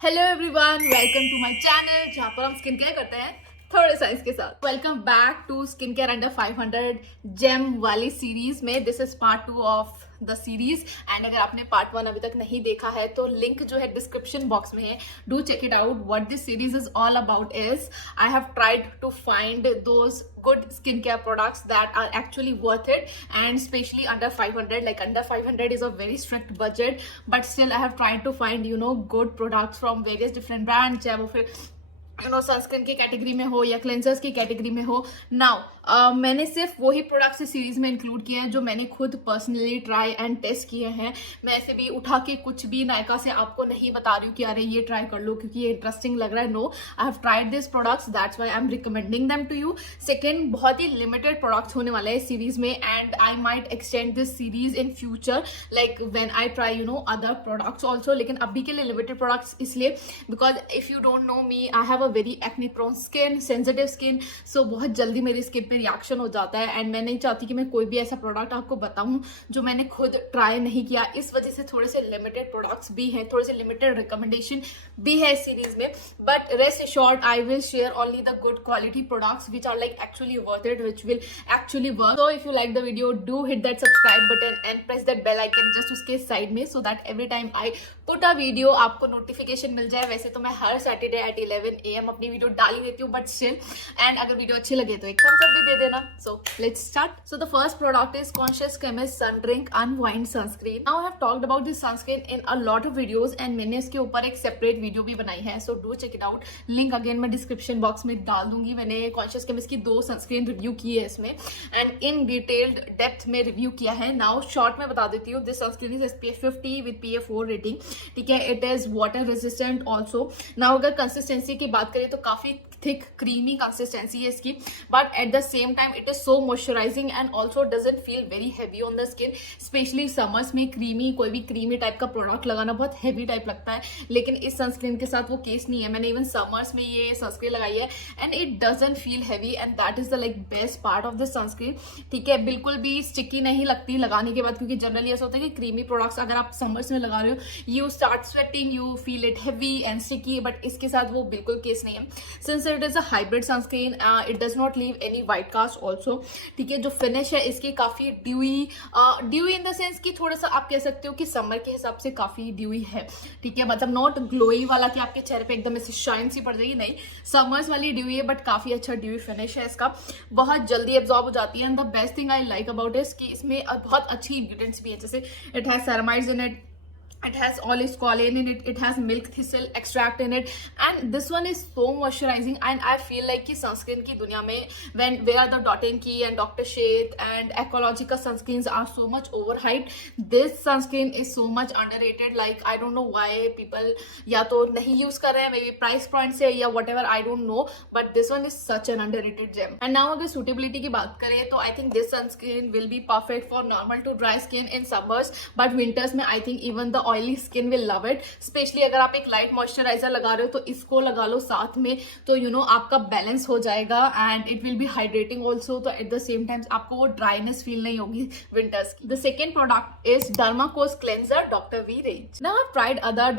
Hello everyone, welcome to my channel जहाँ पर हम स्किन केयर करते हैं थोड़े साइंस के साथ। Welcome back to skin care under 500 gem वाली सीरीज में। This is part 2 of the series and अगर आपने पार्ट 1 अभी तक नहीं देखा है तो लिंक जो है डिस्क्रिप्शन बॉक्स में है, do check it out. What this series is all about is I have tried to find those good skincare products that are actually worth it, and especially under 500. Like under 500 is a very strict budget, but still I have tried to find good products from various different brands, चाहे वो फिर sunscreen की category में हो या cleansers की category में हो। नाउ मैंने सिर्फ वही प्रोडक्ट्स इस सीरीज में इंक्लूड किए हैं जो मैंने खुद पर्सनली ट्राई एंड टेस्ट किए हैं। मैं ऐसे भी उठा के कुछ भी नायका से आपको नहीं बता रही हूँ कि अरे ये ट्राई कर लो क्योंकि ये इंटरेस्टिंग लग रहा है। No, I have tried this products, that's why I am recommending them to you. Second, बहुत ही लिमिटेड प्रोडक्ट्स होने वाले हैं इस सीरीज में and I might extend this series in future like when I try other products also. लेकिन अभी के लिए लिमिटेड प्रोडक्ट्स इसलिए because if you don't know me, I have very acne prone skin, sensitive skin, so बहुत जल्दी मेरी skin पे reaction हो जाता है एंड मैं नहीं चाहती कि मैं कोई भी ऐसा प्रोडक्ट आपको बताऊं जो मैंने खुद ट्राई नहीं किया। इस वजह से थोड़े से लिमिटेड प्रोडक्ट्स भी हैं, थोड़े से लिमिटेड रिकमेंडेशन भी है इस सीरीज में, but rest assured I will share only the good quality products which are like actually worth it, which will actually work. So if you like the video, do hit that subscribe button and press that bell icon just उसके side में, so that every time I put a video आपको notification मिल जाए। वैसे तो मैं हर Saturday at 11 AM अपनी वीडियो डाल ही देती हूँ, बट स्टिल, एंड अगर वीडियो अच्छी लगे तो एक थम्स अप भी दे देना। So let's start. So the first product is Conscious Chemist sun drink unwind sunscreen. Now I have talked about this sunscreen in a lot of videos and मैंने इसके ऊपर एक सेपरेट वीडियो भी बनाई है, so do check it out. Link again मैं description box में डाल दूंगी। मैंने कॉन्शियस केमिस्ट की 2 सनस्क्रीन रिव्यू की है इसमें एंड इन डिटेल्ड डेप्थ में रिव्यू किया है। नाउ शॉर्ट में बता देती हूँ, this sunscreen is SPF 50 with PA4 rating, ठीक है। It is water resistant also. Now अगर कंसिस्टेंसी की बात करें तो काफी थिक क्रीमी कंसिस्टेंसी है इसकी, but at the same time it is so moisturising and also doesn't feel very heavy on the skin. Specially summers में कोई भी क्रीमी टाइप का प्रोडक्ट लगाना बहुत हैवी टाइप लगता है, लेकिन इस सनस्क्रीन के साथ वो केस नहीं है। मैंने इवन समर्स में ये सनस्क्रीन लगाई है and it doesn't feel heavy and that is the like best part of this sunscreen, ठीक है। बिल्कुल भी स्टिकी नहीं लगती लगाने के बाद, क्योंकि जनरली ऐसा होता है कि क्रीमी प्रोडक्ट्स अगर आप समर्स में लगा रहे हो you start sweating, you feel it heavy and sticky, but इसके साथ वो बिल्कुल केस नहीं है। Since it is a hybrid sunscreen, it does not leave any white cast also, ठीक है। जो फिनिश है इसकी काफी ड्यूई इन द सेंस कि थोड़ा सा आप कह सकते हो कि समर के हिसाब से काफी ड्यूई है, ठीक है। मतलब नॉट ग्लोई वाला कि आपके चेहरे पे एकदम ऐसी शाइन सी पड़ जाएगी, नहीं, समर्स वाली ड्यूई है, बट काफी अच्छा ड्यूई फिनिश है इसका, बहुत जल्दी एब्जॉर्ब हो जाती है। And the best thing I like about is कि इसमें बहुत अच्छी इंग्रेडिएंट्स भी है, जैसे it has ceramides in it, it has olive squalane in it, it has milk thistle extract in it, and this one is so moisturizing and I feel like कि sunscreen की दुनिया में where the Dot & Key and Dr. Sheth and Ecologica sunscreens are so much overhyped, this sunscreen is so much underrated. Like I don't know why people या तो नहीं use कर रहे हैं, maybe price point से या whatever, I don't know, but this one is such an underrated gem. And now अगर suitability की बात करें तो I think this sunscreen will be perfect for normal to dry skin in summers, but winters में I think even the oily skin will love it. Specially अगर आप एक light moisturiser लगा रहे हो तो इसको लगा लो साथ में, तो आपका बैलेंस हो जाएगा and it will be hydrating also, तो एट द सेम टाइम आपको वो ड्राइनेस फील नहीं होगी विंटर्स की। The second product is Dermaco's cleanser Dr. V range. Now I tried other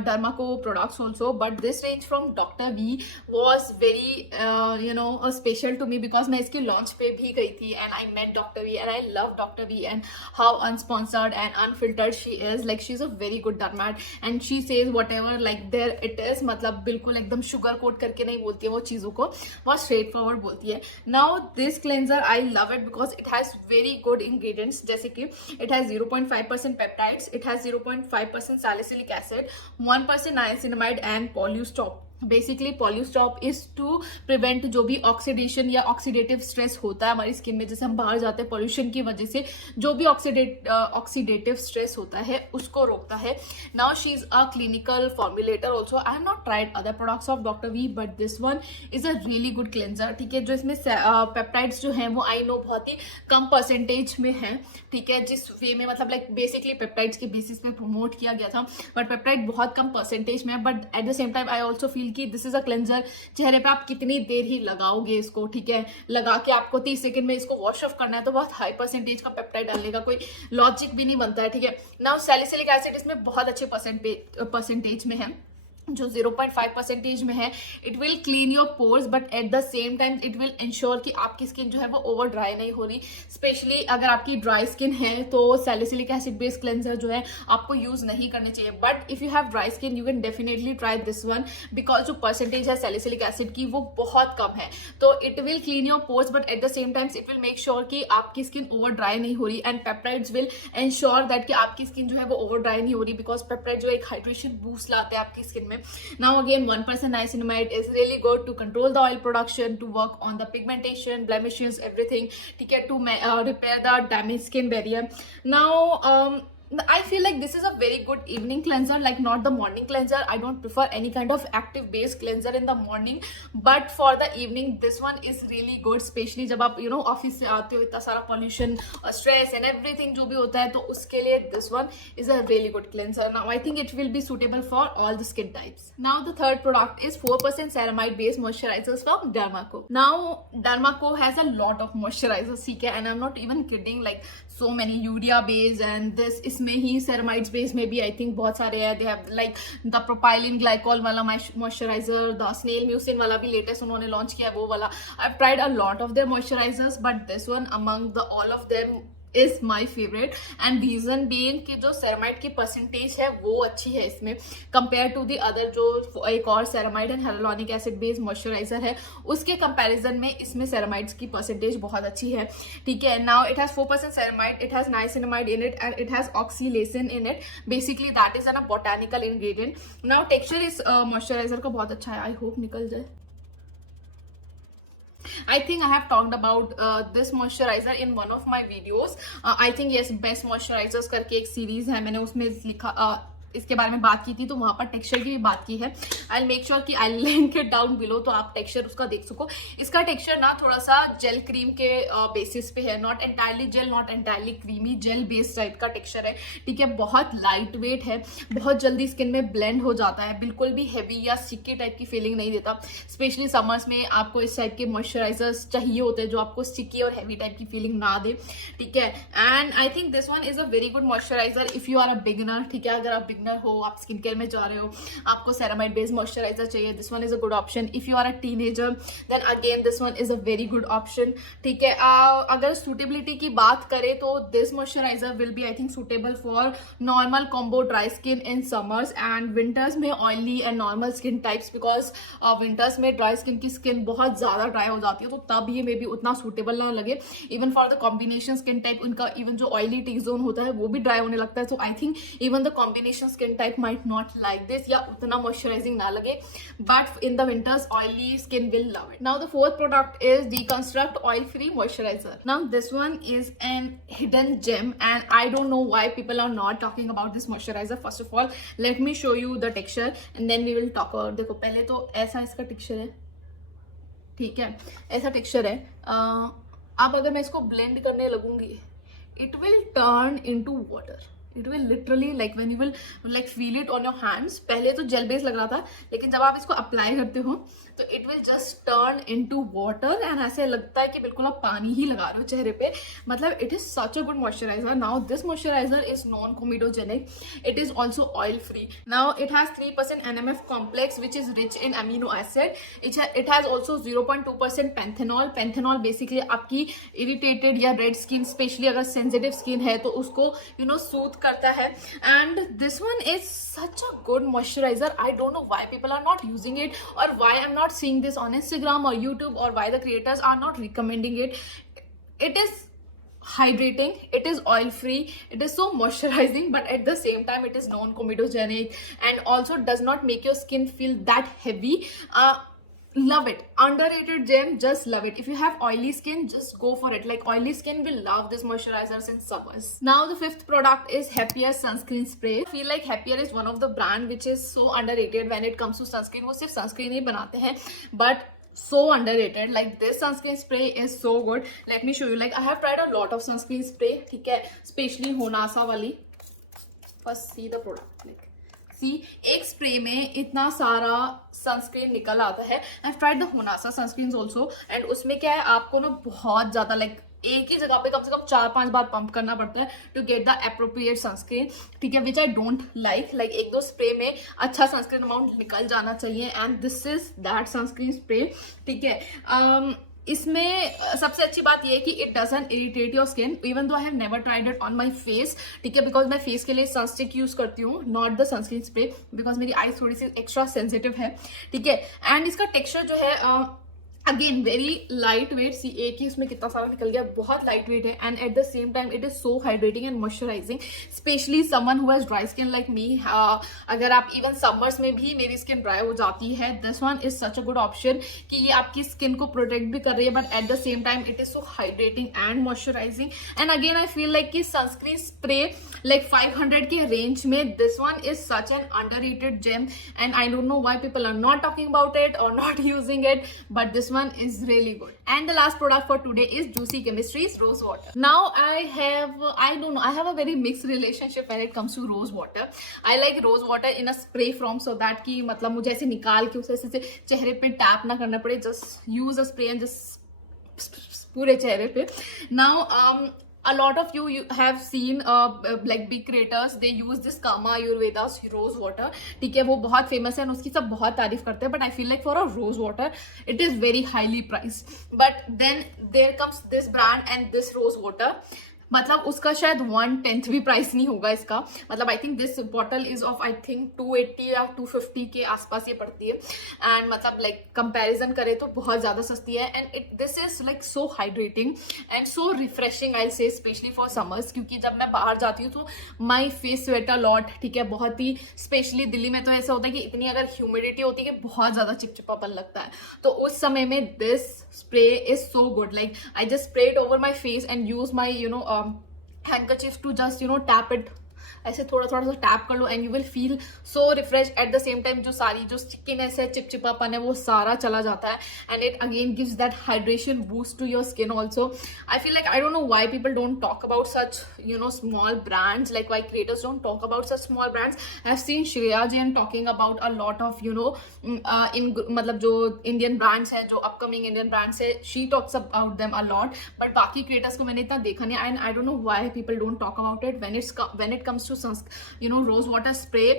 Dermaco products also, but this range from Dr. V was very special to me because मैं इसके launch पे भी गई थी and I met Dr. V and I love Dr. V and how अनस्पॉन्सर्ड and unfiltered she is. Like she is very good dermat and she says whatever like there it is, मतलब बिल्कुल एकदम sugar coat करके नहीं बोलती है वो चीजों को, बहुत स्ट्रेट फॉरवर्ड बोलती है। Now this cleanser I love it because it has very good ingredients, जैसे कि it has 0.5% peptides, it has 0.5% salicylic acid, 1% niacinamide and Pollustop. Basically Pollustop is to prevent जो भी ऑक्सीडेशन या ऑक्सीडेटिव स्ट्रेस होता है हमारी स्किन में, जैसे हम बाहर जाते हैं पॉल्यूशन की वजह से, जो भी ऑक्सीडेटिव स्ट्रेस होता है उसको रोकता है। Now she is a clinical formulator also. I have not tried other products of Dr. V, but this one is a really good cleanser, ठीक है। जो इसमें पेप्टाइड्स जो हैं वो आई नो बहुत ही कम परसेंटेज में है, ठीक है। जिस वे में मतलब लाइक बेसिकली पेप्टाइड्स के बेसिस पे प्रमोट किया गया था, बट पेप्टाइड बहुत कम परसेंटेज में है, but at the same time I also feel कि दिस इज अ क्लेंजर चेहरे पे आप कितनी देर ही लगाओगे इसको, ठीक है। लगा के आपको 30 सेकंड में इसको वॉश ऑफ करना है तो बहुत हाई परसेंटेज का पेप्टाइड डालने का कोई लॉजिक भी नहीं बनता है, ठीक है। नाउ सैलिसिलिक एसिड इसमें बहुत अच्छे परसेंटेज में है, जो 0.5% में है, it will clean your pores but at the same time it will ensure कि आपकी स्किन जो है वो ओवर ड्राई नहीं हो रही। स्पेशली अगर आपकी ड्राई स्किन है तो सैलिसिलिक एसिड बेस्ड क्लेंजर जो है आपको यूज नहीं करने चाहिए, but if you have dry skin you can definitely try this one, because जो परसेंटेज है सैलिसिलिक एसिड की वो बहुत कम है। तो it will clean your pores but at the same times it will make sure कि आपकी स्किन ओवर ड्राई नहीं हो रही, and peptides will ensure that कि आपकी स्किन जो है वो ओवर ड्राई नहीं हो रही, बिकॉज पेप्टाइड जो एक हाइड्रेशन बूस्ट लाते हैं आपकी स्किन में। Now again 1% niacinamide is really good to control the oil production, to work on the pigmentation, blemishes, everything, ठीक है, to repair the damaged skin barrier. Now I feel like this is a very good evening cleanser, like not the morning cleanser. I don't prefer any kind of active based cleanser in the morning, but for the evening this one is really good, especially जब आप office से आते हो, इतना सारा pollution, stress and everything जो भी होता है, तो उसके लिए this one is a really good cleanser. Now I think it will be suitable for all the skin types. Now the third product is 4% ceramide based moisturizers from Dermaco. Now Dermaco has a lot of moisturizers, ठीक है, and I'm not even kidding, like so many urea based and this, इसमें ही ceramides based में भी I think बहुत सारे हैं. They have like the propylene glycol वाला moisturizer, the snail mucin वाला भी latest उन्होंने launch किया है वो वाला. I've tried a lot of their moisturizers, but this one among the all of them is my favorite, and reason being कि जो ceramide की परसेंटेज है वो अच्छी है इसमें कंपेयर टू दी अदर, जो एक और ceramide and hyaluronic acid based moisturiser है उसके कंपैरिजन में इसमें ceramides की परसेंटेज बहुत अच्छी है, ठीक है. Now it has 4% ceramide, it has niacinamide in it and it has oxalate in it, basically that is a botanical ingredient. Now texture इस मॉइस्चराइजर का बहुत अच्छा है, आई होप निकल जाए. I think I have talked about this moisturizer in one of my videos. I think yes, best moisturizers करके एक series है, मैंने उसमें लिखा इसके बारे में बात की थी, तो वहां पर टेक्सचर की भी बात की है. आई मेक श्योर कि I link it down below, तो आप टेक्सचर उसका देख सको. इसका टेक्सचर ना थोड़ा सा जेल क्रीम के बेसिस पे है, not entirely gel, not entirely creamy, gel based type का टेक्सचर है, ठीक है. बहुत लाइट वेट है, बहुत जल्दी स्किन में ब्लेंड हो जाता है, बिल्कुल भी हैवी या सिक्की टाइप की फीलिंग नहीं देता. स्पेशली समर्स में आपको इस टाइप के मॉइस्चराइजर्स चाहिए होते हैं जो आपको सिक्की और हैवी टाइप की फीलिंग ना दे, ठीक है. And I think this one is a very good moisturiser if you are a beginner, ठीक है. अगर आप हो, आप स्किन केयर में जा रहे हो, आपको ceramide बेस्ड मॉइस्चराइजर चाहिए, this one is a good option. If you are a teenager then again this one is a very good option, ठीक है. अगर सुटेबिलिटी की बात करें तो this moisturiser will be I think suitable for normal combo dry skin in summers and winters में oily and normal skin types, because winters में dry skin की स्किन बहुत ज्यादा ड्राई हो जाती है, तो तब ये मे बी उतना सुटेबल ना लगे. Even for the combination skin type, उनका इवन जो ऑयली टी जोन होता है वो भी ड्राई होने लगता है, so I think even the combination skin type might not like this, या उतना moisturizing ना लगे, but in the winters oily skin will love it. Now the fourth product is Deconstruct Oil Free Moisturizer. Now this one is an hidden gem and I don't know why people are not talking about this moisturizer. First of all let me show you the texture and then we will talk about. देखो पहले तो ऐसा इसका texture है, ठीक है, ऐसा texture है. अब अगर मैं इसको ब्लेंड करने लगूंगी it will turn into water. It will literally like when you will like feel it on your hands. पहले तो जेल बेस लग रहा था, लेकिन जब आप इसको अप्लाई करते हो तो it will just turn into water and ऐसे लगता है कि बिल्कुल आप पानी ही लगा रहे हो चेहरे पे. मतलब it is such a good moisturiser. Now this moisturiser is non comedogenic, it is also oil free. Now it has 3% NMF complex which is rich in amino acid. It has also 0.2% panthenol. Panthenol basically आपकी irritated या red skin, specially अगर sensitive skin है तो उसको soothe करता है. And this one is such a good moisturiser. I don't know why people are not using it और why I am not seeing this on Instagram or YouTube, or why the creators are not recommending it. It is hydrating, it is oil free, it is so moisturizing, but at the same time it is non-comedogenic and also does not make your skin feel that heavy. Love it. Underrated gem, just love it. If you have oily skin, just go for it. Like oily skin will love this moisturizer since summers. Now the fifth product is Happier sunscreen spray. I feel like Happier is one of the brand which is so underrated when it comes to sunscreen. वो सिर्फ sunscreen ही बनाते हैं, but so underrated. Like this sunscreen spray is so good. Let me show you. Like I have tried a lot of sunscreen spray, ठीक है, especially Honasa वाली. First see the product. Like एक spray में इतना सारा sunscreen निकल आता है. I tried the Honasa sunscreen also and उसमें क्या है, आपको ना बहुत ज्यादा लाइक एक ही जगह पे कम से कम 4-5 बार पंप करना पड़ता है to get the appropriate sunscreen, ठीक है, विच आई डोंट लाइक। एक दो स्प्रे में अच्छा सनस्क्रीन अमाउंट निकल जाना चाहिए, and this is that sunscreen spray, ठीक है। इसमें सबसे अच्छी बात ये है कि it doesn't irritate your skin, even though I have never tried it on my face, ठीक है, बिकॉज मैं फेस के लिए सनस्टिक यूज करती हूँ, not the sunscreen spray, because मेरी आईज थोड़ी सी एक्स्ट्रा सेंसिटिव है, ठीक है। एंड इसका टेक्सचर जो है अगेन वेरी लाइट वेट, सी एक ही उसमें कितना सारा निकल गया, बहुत लाइट वेट है, and eight the same time it is so hydrating and moisturising, specially someone who has dry skin like me. अगर आप इवन समर्स में भी मेरी स्किन ड्राई हो जाती है, this one is such a good option कि ये आपकी स्किन को प्रोटेक्ट भी कर रही है, but at the same time it is so hydrating and moisturising. And again I feel like कि सनस्क्रीन स्प्रे 500 के रेंज में this one is such an underrated gem, and I don't know why people are not talking about it और not using it, but this one is really good. And the last product for today is Juicy Chemistry's rose water. Now I have a very mixed relationship when it comes to rose water. I like rose water in a spray form so that कि मतलब मुझे ऐसे निकाल के उसे ऐसे चेहरे पे टैप ना करना पड़े, just use a spray and just पूरे चेहरे पे. Now a lot of you have seen like big creators, they use this Kama Ayurveda's rose water, ठीक है, वो बहुत फेमस है और उसकी सब बहुत तारीफ करते हैं, but I feel like for a rose water it is very highly priced. But then there comes this brand and this rose water, मतलब उसका शायद 1/10 भी प्राइस नहीं होगा इसका, मतलब आई think this bottle is of I think 280 या 250 के आसपास ये पड़ती है, एंड मतलब कंपैरिजन करें तो बहुत ज्यादा सस्ती है, and this is so hydrating and so refreshing, I say specially for summers, क्योंकि जब मैं बाहर जाती हूँ तो my face sweat a lot, ठीक है, बहुत ही स्पेशली दिल्ली में तो ऐसा होता है कि इतनी अगर ह्यूमिडिटी होती है कि बहुत ज्यादा चिपचिपापन लगता है, तो उस समय में this spray is so good, I just spray it over my face and use my handkerchief to just tap it, ऐसे थोड़ा थोड़ा सा टैप कर लो, and you will feel so refresh. At the same time जो सारी जो स्किनेस है, चिपचिपापन है, वो सारा चला जाता है, and it again gives that hydration boost to your skin also. I feel like I don't know why people don't talk about such small brands, like why creators don't talk about such small brands. I've seen Shreya Jain talking about a lot of in मतलब जो Indian brands हैं, जो upcoming Indian brands है, she talks about them a lot, but बाकी creators को मैंने इतना देखा नहीं, and I don't know why people don't talk about it when it comes to rose water spray.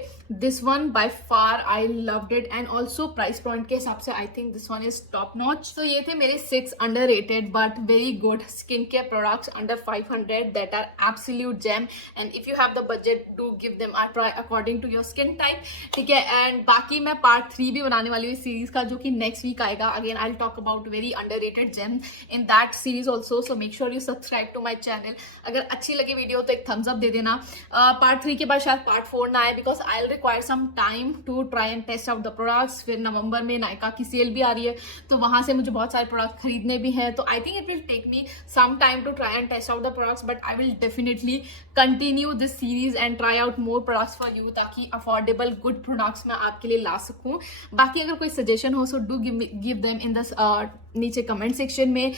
This one by far I loved it, and also price point के हिसाब से I think this one is top notch. So ये थे मेरे 6 underrated but very good skincare products under 500 that are absolute gem, and if you have the budget do give them a try according to your skin type, ठीक है। And बाकी मैं part 3 भी बनाने वाली हूँ इस सीरीज का, जो कि नेक्स्ट वीक आएगा। Again I will talk about very underrated gem in that series also, so make sure you subscribe to my channel. अगर अच्छी लगी वीडियो तो एक थम्स अप दे देना। पार्ट 3 के बाद शायद पार्ट 4 ना आए, because I will require some time to try and test out the products. फिर नवंबर में नायका की सेल भी आ रही है, तो वहां से मुझे बहुत सारे प्रोडक्ट खरीदने भी हैं, तो I think it will take me some time to try and test out the products, but I will definitely continue this series and try out more products for you, ताकि अफोर्डेबल गुड प्रोडक्ट्स मैं आपके लिए ला सकूं। बाकी अगर कोई suggestion हो so do give them in the नीचे कमेंट सेक्शन में।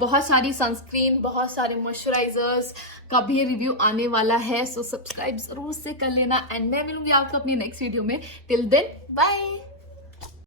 बहुत सारी सनस्क्रीन, बहुत सारे मॉइस्चराइजर्स का भी रिव्यू आने वाला है, सो सब्सक्राइब जरूर से कर लेना, एंड मैं मिलूंगी आपको अपनी नेक्स्ट वीडियो में। Till then bye.